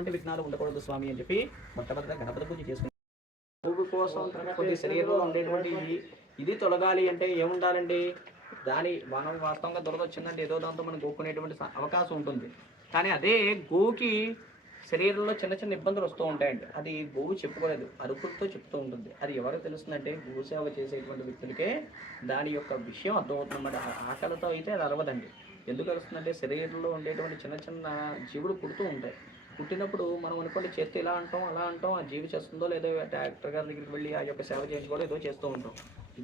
ఎటువంటి విఘ్నాలు ఉండకూడదు స్వామి అని చెప్పి మొట్టమొదట గణపతి పూజ చేసుకుని భూమి కోసం కొద్ది శరీరంలో ఉండేటువంటి ఇది. తొలగాలి అంటే ఏముండాలండి? దాని మనం వాస్తవంగా దురద వచ్చిందంటే ఏదో దాంతో మనం గోక్కునేటువంటి అవకాశం ఉంటుంది. కానీ అదే గోకి శరీరంలో చిన్న చిన్న ఇబ్బందులు వస్తూ ఉంటాయండి. అది గోవు చెప్పుకోలేదు. అరుపులతో చెప్తూ ఉంటుంది. అది ఎవరికి తెలుస్తుందంటే గోసేవ చేసేటువంటి వ్యక్తులకే దాని యొక్క విషయం అర్థమవుతుందన్నమాట. ఆకలితో అయితే అది అరవదండి. ఎందుకు అరుస్తుందంటే శరీరంలో ఉండేటువంటి చిన్న చిన్న జీవులు పుడుతూ ఉంటాయి. పుట్టినప్పుడు మనం అనుకోండి చేస్తే ఇలా అంటాం అలా అంటాం ఆ జీవి చేస్తుందో లేదో డాక్టర్ గారి దగ్గరికి వెళ్ళి ఆ యొక్క సేవ చేయించుకోవడం ఏదో చేస్తూ ఉంటాం.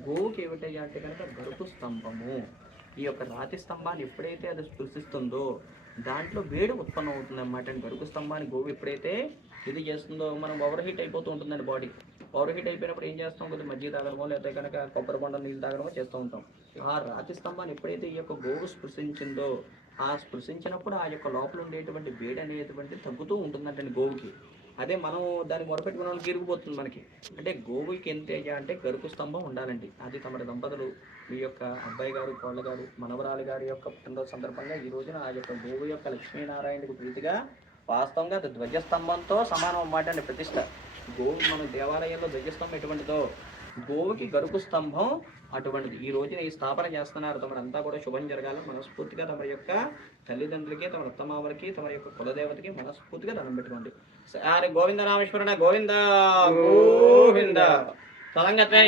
గోవుకి ఏమిటయ్యా అంటే కనుక గరుకు స్తంభము. ఈ యొక్క రాతి స్తంభాన్ని ఎప్పుడైతే అది స్పృశిస్తుందో దాంట్లో వేడి ఉత్పన్నం అవుతుంది అనమాట గరుకు స్తంభాన్ని గోవు ఎప్పుడైతే ఇది చేస్తుందో మనం ఓవర్ హీట్ అయిపోతూ ఉంటుందండి బాడీ పవర్ హిట్ అయిపోయినప్పుడు ఏం చేస్తాం? కొద్దిగా మజ్జిగ తాగడమో లేకపోతే కనుక కొబ్బరి బొండ నీళ్ళు తాగడమో చేస్తూ ఉంటాం. ఆ రాతి స్తంభాన్ని ఎప్పుడైతే ఈ యొక్క గోవు స్పృశించిందో ఆ స్పృశించినప్పుడు ఆ యొక్క లోపల ఉండేటువంటి వేడి అనేటువంటి తగ్గుతూ ఉంటుందంటండి గోవుకి. అదే మనం దాన్ని మొరపెట్టుకున్న వాళ్ళకి ఇరిగిపోతుంది మనకి. అంటే గోవుకి ఎంత అంటే గరుకు స్తంభం ఉండాలండి. అది తమ దంపతులు మీ యొక్క అబ్బాయి గారు కోళ్ళ గారు మనవరాలు గారి యొక్క పుట్టినరోజు సందర్భంగా ఈ రోజున ఆ యొక్క గోవు యొక్క లక్ష్మీనారాయణకు ప్రీతిగా వాస్తవంగా అది ధ్వజస్తంభంతో సమానం అన్నమాట అండి ప్రతిష్ట. గోవు మన దేవాలయంలో ధ్వజస్తంభం ఎటువంటిదో గోవుకి గరుకు స్తంభం అటువంటిది. ఈ రోజున ఈ స్థాపన చేస్తున్నారు. తమరంతా కూడా శుభం జరగాలని మనస్ఫూర్తిగా తమ యొక్క తల్లిదండ్రులకి తమ అత్తమామలకి తమ యొక్క కులదేవతకి మనస్ఫూర్తిగా దండం పెట్టుకోండి. సరే గోవింద రామేశ్వరణ గోవింద గోవింద. తలంగతే